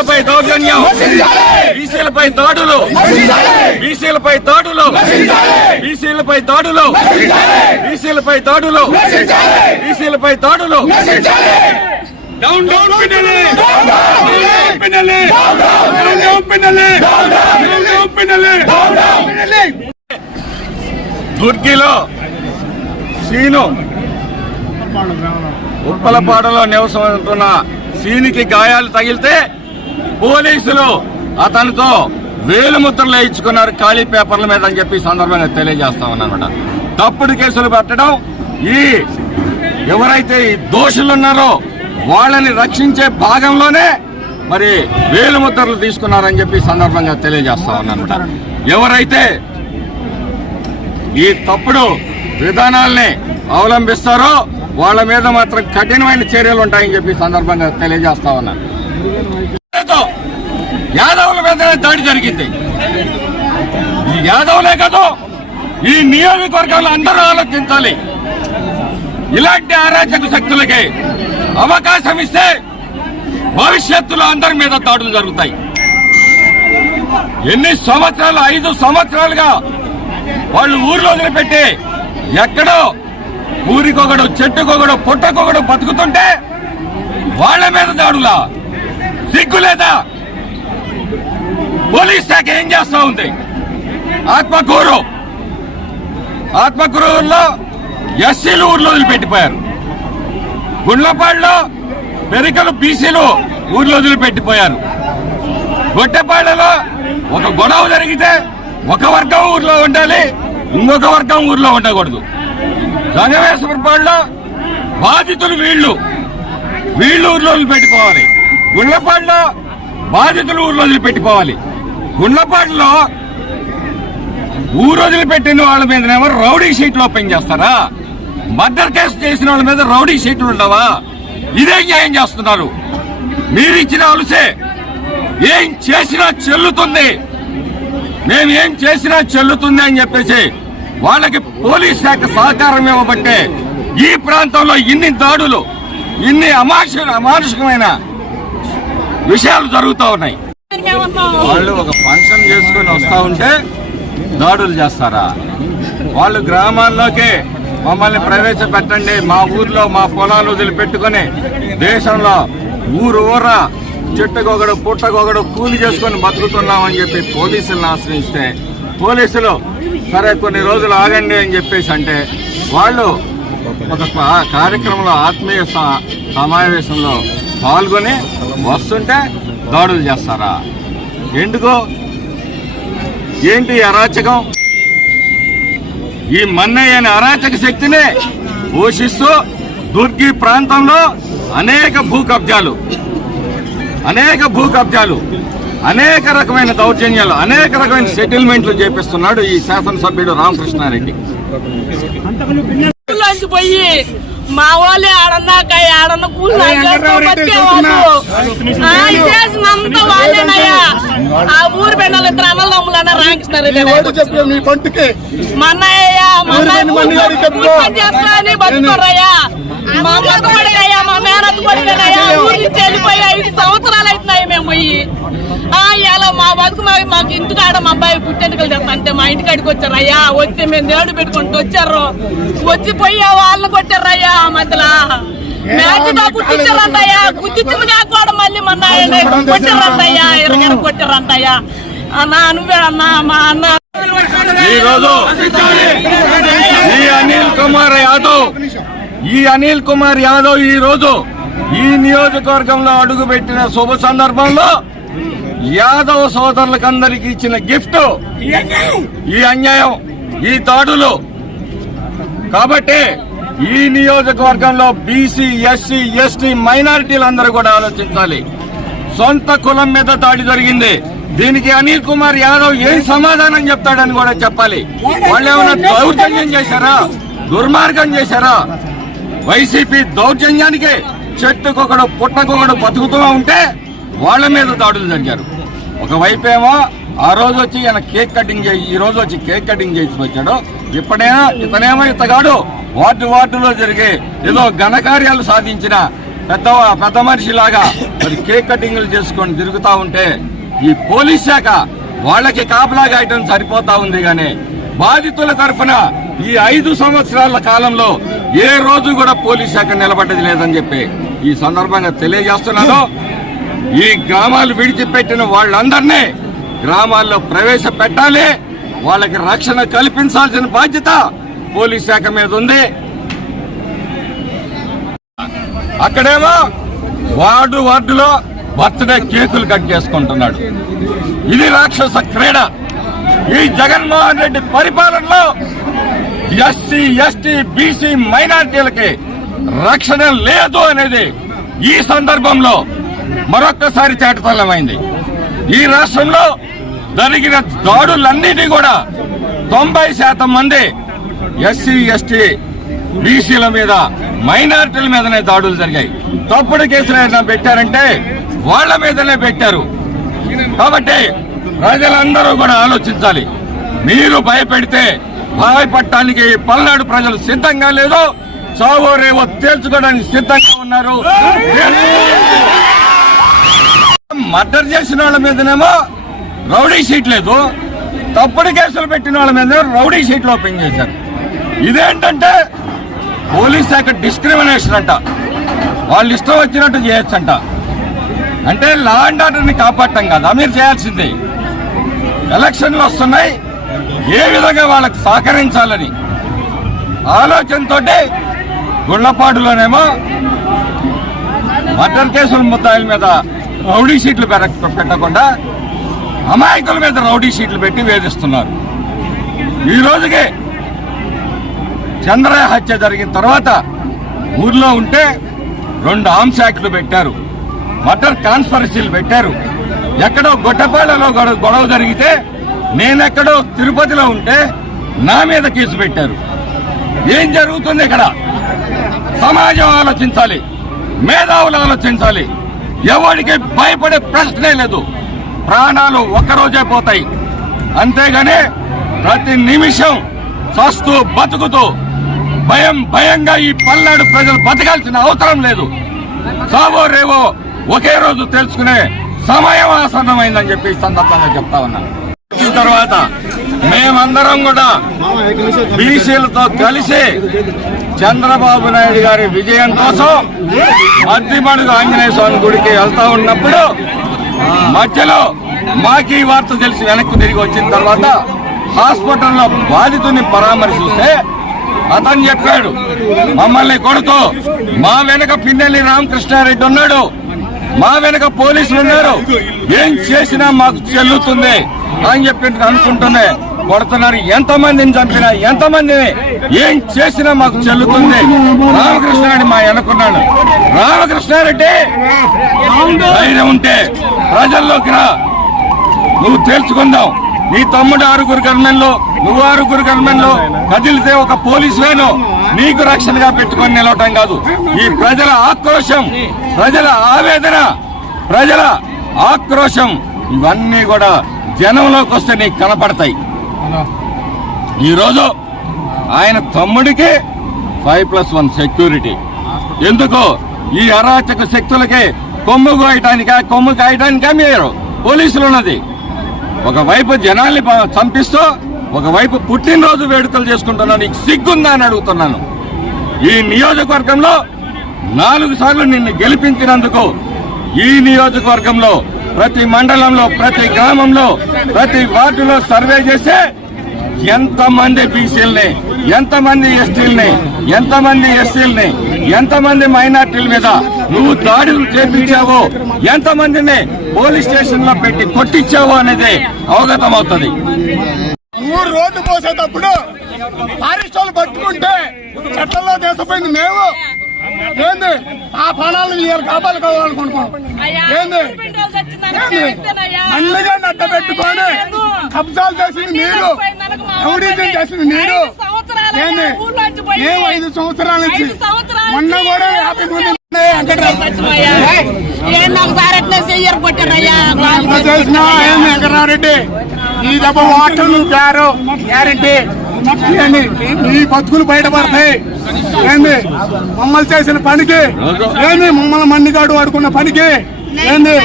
బీసీలపై దౌర్జన్యం, బీసీలపై దాడులు, బీసీలపై దాడులు, బీసీలపై దాడులు, బీసీలపై దాడులు, బీసీలపై దాడులు. Down down Pinnelli, Pinnelli, down Pinnelli, down Pinnelli. దుర్గిలో సీను ఉప్పలపాడలో నివసిస్తున్న సీనికి గాయాలు తగిలితే పోలీసులు అతనితో వేలుముద్రలు వేయించుకున్నారు ఖాళీ పేపర్ల మీద అని చెప్పి సందర్భంగా తెలియజేస్తా ఉన్నానమాట. తప్పుడు కేసులు పెట్టడం, ఈ ఎవరైతే ఈ దోషులు ఉన్నారో వాళ్ళని రక్షించే భాగంలోనే మరి వేలుముద్రలు తీసుకున్నారని చెప్పి సందర్భంగా తెలియజేస్తా ఉన్నానమాట. ఎవరైతే ఈ తప్పుడు విధానాల్ని అవలంబిస్తారో వాళ్ళ మీద మాత్రం కఠినమైన చర్యలు ఉంటాయని చెప్పి సందర్భంగా తెలియజేస్తా ఉన్నాను. యాదవుల మీదనే దాడి జరిగింది. ఈ యాదవులే కాదు, ఈ నియోజకవర్గంలో అందరూ ఆలోచించాలి. ఇలాంటి అరాచక శక్తులకి అవకాశం ఇస్తే భవిష్యత్తులో అందరి మీద దాడులు జరుగుతాయి. ఎన్ని సంవత్సరాలు, 5 సంవత్సరాలుగా వాళ్ళు ఊర్లో వదిలిపెట్టి ఎక్కడో ఊరికొకడు, చెట్టుకొకడు, పుట్టకొకడు బతుకుతుంటే వాళ్ళ మీద దాడులా? సిగ్గులేదా? పోలీస్ శాఖ ఏం చేస్తా ఉంది? ఆత్మకూరులో ఎస్సీలు ఊర్లో వదిలిపెట్టిపోయారు. గుండ్లపాడులో పెరికలు బీసీలు ఊర్లో వదిలిపెట్టిపోయారు. గొట్టెపాళ్లలో ఒక గొడవ జరిగితే ఒక వర్గం ఊర్లో ఉండాలి, ఇంకొక వర్గం ఊర్లో ఉండకూడదు. గంగవేశ్వరపాడులో బాధితులు వీళ్ళు ఊర్లో వదిలిపెట్టిపోవాలి. గుండ్లపాడులో బాధితులు ఊర్లో వదిలిపెట్టిపోవాలి. గుండ్లపాడులో ఊరు వదిలిపెట్టిన వాళ్ళ మీదనేమో రౌడీ షీట్లు ఓపెన్ చేస్తారా? మర్డర్ కేసు చేసిన వాళ్ళ మీద రౌడీ షీట్లు ఉండవా? ఇదే న్యాయం చేస్తున్నారు. మీరిచ్చిన అలుసే ఏం చేసినా చెల్లుతుంది, మేమేం చేసినా చెల్లుతుంది అని చెప్పేసి వాళ్ళకి పోలీస్ శాఖ సహకారం ఇవ్వబట్టే ఈ ప్రాంతంలో ఇన్ని దాడులు, ఇన్ని అమానుషికమైన విషయాలు జరుగుతూ ఉన్నాయి. వాళ్ళు ఒక ఫంక్షన్ చేసుకుని వస్తా ఉంటే దాడులు చేస్తారా? వాళ్ళు గ్రామాల్లోకి మమ్మల్ని ప్రవేశపెట్టండి, మా ఊర్లో మా పొలాలు వదిలిపెట్టుకుని దేశంలో ఊరా చెట్టుకొకడు, పుట్టకొకడు కూలి చేసుకుని బతుకుతున్నామని చెప్పి పోలీసులను ఆశ్రయిస్తే పోలీసులు సరే కొన్ని రోజులు ఆగండి అని చెప్పేసి అంటే వాళ్ళు ఒక కార్యక్రమంలో ఆత్మీయ సమావేశంలో పాల్గొని వస్తుంటే దాడులు చేస్తారా? ఎందుకు? ఏంటి అరాచకం? ఈ మన్నయ్య అనే అరాచక శక్తిని పోషిస్తూ దుర్గి ప్రాంతంలో అనేక భూ కబ్జాలు, అనేక రకమైన దౌర్జన్యాలు, అనేక రకమైన సెటిల్మెంట్లు చేపిస్తున్నాడు ఈ శాసనసభ్యుడు రామకృష్ణారెడ్డి. పోయి మా వాళ్ళే ఆడన్న కూలి చేసినంత వాళ్ళేనయ్యా. ఆ ఊరు పెళ్ళ ఇద్దరు అమలదమ్ములన్నా రామకృష్ణారెడ్డి మా అన్నయ్య చేస్తాని బతుకోరయ్యా. మా మొత్త కొడుకయ్యా, మా మేనత్ కొడుకయ్యా. ఊరి నుంచి వెళ్ళిపోయి 5 సంవత్సరాలు అవుతున్నాయి మేము పోయి. ఇలా మా బతుకు మాకు ఇంటికాడ మా అబ్బాయి పుట్టెంటుకలు తెస్తంటే మా ఇంటికాడికి వచ్చారయ్యా. వచ్చి మేము దేవుడు పెట్టుకుంటూ వచ్చారు. వచ్చి పోయి వాళ్ళని కొట్టారయ్యా. మధ్యలో మ్యాచ్ పుట్టించారంటయ్యా. గుర్తించింది కాకపోవడం మళ్ళీ మొన్న కొట్టారంటయ్యా, ఇరగర కొట్టారంటయ్యా. అన్నా నువ్వే అన్నా మా అన్న. ఈరోజు ఈ అనిల్ కుమార్ యాదవ్ ఈ రోజు ఈ నియోజకవర్గంలో అడుగుపెట్టిన శుభ సందర్భంలో యాదవ్ సోదరులకందరికీ ఇచ్చిన గిఫ్ట్ ఈ అన్యాయం, ఈ దాడులు. కాబట్టి ఈ నియోజకవర్గంలో బీసీ, ఎస్సీ, ఎస్టీ మైనారిటీలందరూ కూడా ఆలోచించాలి. సొంత కులం మీద దాడి జరిగింది. దీనికి అనిల్ కుమార్ యాదవ్ ఏం సమాధానం చెప్తాడని కూడా చెప్పాలి. వాళ్ళు ఏమైనా దౌర్జన్యం చేశారా? దుర్మార్గం చేశారా? వైసీపీ దౌర్జన్యానికి చెట్టుకొకడు, పుట్టకొకడు బతుకుతూ ఉంటే వాళ్ళ మీద దాడులు జరిగారు. ఒకవైపేమో ఆ రోజు వచ్చి ఈయన కేక్ కటింగ్ ఈ రోజు వచ్చి కేక్ కటింగ్ చేసి వచ్చాడు. ఇతనేమో ఇతగాడు వార్డులో జరిగే ఏదో ఘనకార్యాలు సాధించిన పెద్ద మనిషిలాగా మరి కేక్ కటింగ్లు చేసుకొని తిరుగుతా ఉంటే ఈ పోలీస్ శాఖ వాళ్ళకి కాపలా గాయటం సరిపోతా ఉంది కానీ బాధితుల తరఫున ఈ 5 సంవత్సరాల కాలంలో ఏ రోజు కూడా పోలీస్ శాఖ నిలబడ్డది లేదని చెప్పి ఈ సందర్భంగా తెలియజేస్తున్నాను. ఈ గ్రామాలు విడిచిపెట్టిన వాళ్ళందరినీ గ్రామాల్లో ప్రవేశపెట్టాలి, వాళ్ళకి రక్షణ కల్పించాల్సిన బాధ్యత పోలీస్ శాఖ మీద ఉంది. అక్కడేమో వార్డులో బర్త్డే కేకులు కట్ చేసుకుంటున్నాడు. ఇది రాక్షస క్రీడ. ఈ జగన్మోహన్ రెడ్డి పరిపాలనలో ఎస్సీ, ఎస్టీ, బీసీ మైనారిటీలకి రక్షణ లేదు అనేది ఈ సందర్భంలో మరొక్కసారి చేటతల్లమైంది. ఈ రాష్ట్రంలో జరిగిన దాడులన్నిటి కూడా 90% మంది ఎస్సీ, ఎస్టీ, బీసీల మీద, మైనారిటీల మీదనే దాడులు జరిగాయి. తప్పుడు కేసులు ఏదైనా పెట్టారంటే వాళ్ళ మీదనే పెట్టారు. కాబట్టి ప్రజలందరూ కూడా ఆలోచించాలి. మీరు భయపెడితే భయపడటానికి పల్నాడు ప్రజలు సిద్ధంగా లేదు, చావో రేవో తేల్చుకోవడానికి సిద్ధంగా ఉన్నారు. మర్డర్ చేసిన వాళ్ళ మీదనేమో రౌడీ షీట్ లేదు, తప్పుడు కేసులు పెట్టిన వాళ్ళ మీద రౌడీ షీట్లు ఓపెన్ చేశారు. ఇదేంటంటే పోలీస్ శాఖ డిస్క్రిమినేషన్ అంట, వాళ్ళు ఇష్టం వచ్చినట్టు చేయొచ్చంట. అంటే లా అండ్ ఆర్డర్ని కాపాడటం కదా మీరు చేయాల్సింది. ఎలక్షన్లు వస్తున్నాయి, ఏ విధంగా వాళ్ళకి సహకరించాలని ఆలోచనతో గుళ్లపాడులోనేమో మర్డర్ కేసుల ముద్దాయిల మీద రౌడీ షీట్లు పెట్టకుండా అమాయకుల మీద రౌడీ షీట్లు పెట్టి వేధిస్తున్నారు. ఈ రోజుకి చంద్రయ్య హత్య జరిగిన తర్వాత ఊర్లో ఉంటే 2 ఆర్మ్స్ యాక్ట్లు పెట్టారు, మర్డర్ కాన్స్పరసీలు పెట్టారు. ఎక్కడో గొట్టపాళ్లలో గొడవ జరిగితే నేనెక్కడో తిరుపతిలో ఉంటే నా మీద కేసు పెట్టారు. ఏం జరుగుతుంది ఇక్కడ? సమాజం ఆలోచించాలి, మేధావులు ఆలోచించాలి. ఎవరికి భయపడే ప్రశ్నే లేదు. ప్రాణాలు ఒక్కరోజే పోతాయి, అంతేగాని ప్రతి నిమిషం చస్తూ బతుకుతూ భయంగా ఈ పల్నాడు ప్రజలు బతకాల్సిన అవసరం లేదు. సావో రేవో ఒకే రోజు తెలుసుకునే సమయం ఆసన్నమైందని చెప్పి సందర్భంగా చెప్తా ఉన్నాను. తర్వాత మేమందరం కూడా బీసీలతో కలిసి చంద్రబాబు నాయుడు గారి విజయం కోసం మద్దిమడుగు ఆంజనేయ స్వామి గుడికి వెళ్తా ఉన్నప్పుడు మధ్యలో మాకు ఈ వార్త తెలిసి వెనక్కి తిరిగి వచ్చిన తర్వాత హాస్పిటల్లో బాధితుని పరామర్శిస్తే అతను చెప్పాడు, మమ్మల్ని కొడుతూ మా వెనక పిన్నెల్లి రామకృష్ణారెడ్డి ఉన్నాడు, మా వెనక పోలీసులు ఉన్నారు, ఏం చేసినా మాకు చెల్లుతుంది అని చెప్పి అనుకుంటూనే కొడుతున్నారు. ఎంతమందిని చంపినా, ఎంతమందిని ఏం చేసినా మాకు చెల్లుతుంది. రామకృష్ణారెడ్డి మా వెనకున్నాడు. రామకృష్ణారెడ్డి ధైర్యం ఉంటే ప్రజల్లోకి రా, నువ్వు తేల్చుకుందాం. నీ తమ్ముడు 6 గన్మెన్లు, నువ్వు 6 గన్మెన్లు కదిలితే ఒక పోలీసు వేను నీకు రక్షణగా పెట్టుకొని నిలవటం కాదు. ఈ ప్రజల ఆక్రోశం, ప్రజల ఆవేదన, ప్రజల ఆక్రోశం ఇవన్నీ కూడా జనంలోకి వస్తే నీకు కనపడతాయి. ఈరోజు ఆయన తమ్ముడికి 5+1 సెక్యూరిటీ ఎందుకు? ఈ అరాచక శక్తులకి కొమ్ము కాయటానికా మీరు పోలీసులు ఉన్నది? ఒకవైపు జనాల్ని చంపిస్తూ ఒకవైపు పుట్టినరోజు వేడుకలు చేసుకుంటున్నాను. నీకు సిగ్గుందా అని అడుగుతున్నాను. ఈ నియోజకవర్గంలో 4 సార్లు నిన్ను గెలిపించినందుకు ఈ నియోజకవర్గంలో ప్రతి మండలంలో, ప్రతి గ్రామంలో, ప్రతి వార్డులో సర్వే చేస్తే ఎంతమంది బీసీలని, ఎంతమంది ఎస్టీలని, ఎంతమంది ఎస్సీలని, ఎంతమంది మైనార్టీల మీద నువ్వు దాడులు చేపించావో, ఎంతమందిని పోలీస్ స్టేషన్ లో పెట్టి కొట్టించావో అనేది అవగతం అవుతుంది. ఊరు రోడ్డు పోసేటప్పుడు పారిశ్రాలు పట్టుకుంటే చట్టంలో దేశపోయింది మేము ఏంది ఆ ప్రాణాలను వీళ్ళు కాపాడుకోవాలనుకుంటున్నాం. ఏంది అన్నిగా నడ్డ పెట్టుకొని కబ్జాలు చేసింది మీరు, రౌడీజం చేసింది మీరు. ఏంది మేము 5 సంవత్సరాల నుంచి మొన్న కూడా 50 మంది చేసిన వెంకటరామరెడ్డి ఈ దెబ్బ ఓట్లు గ్యారంటీ నీ బతుకులు బయటపడతాయి. ఏంది మమ్మల్ని చేసిన పనికి ఏంది మమ్మల్ని మన్నిగాడు వాడుకున్న పనికి ఏంది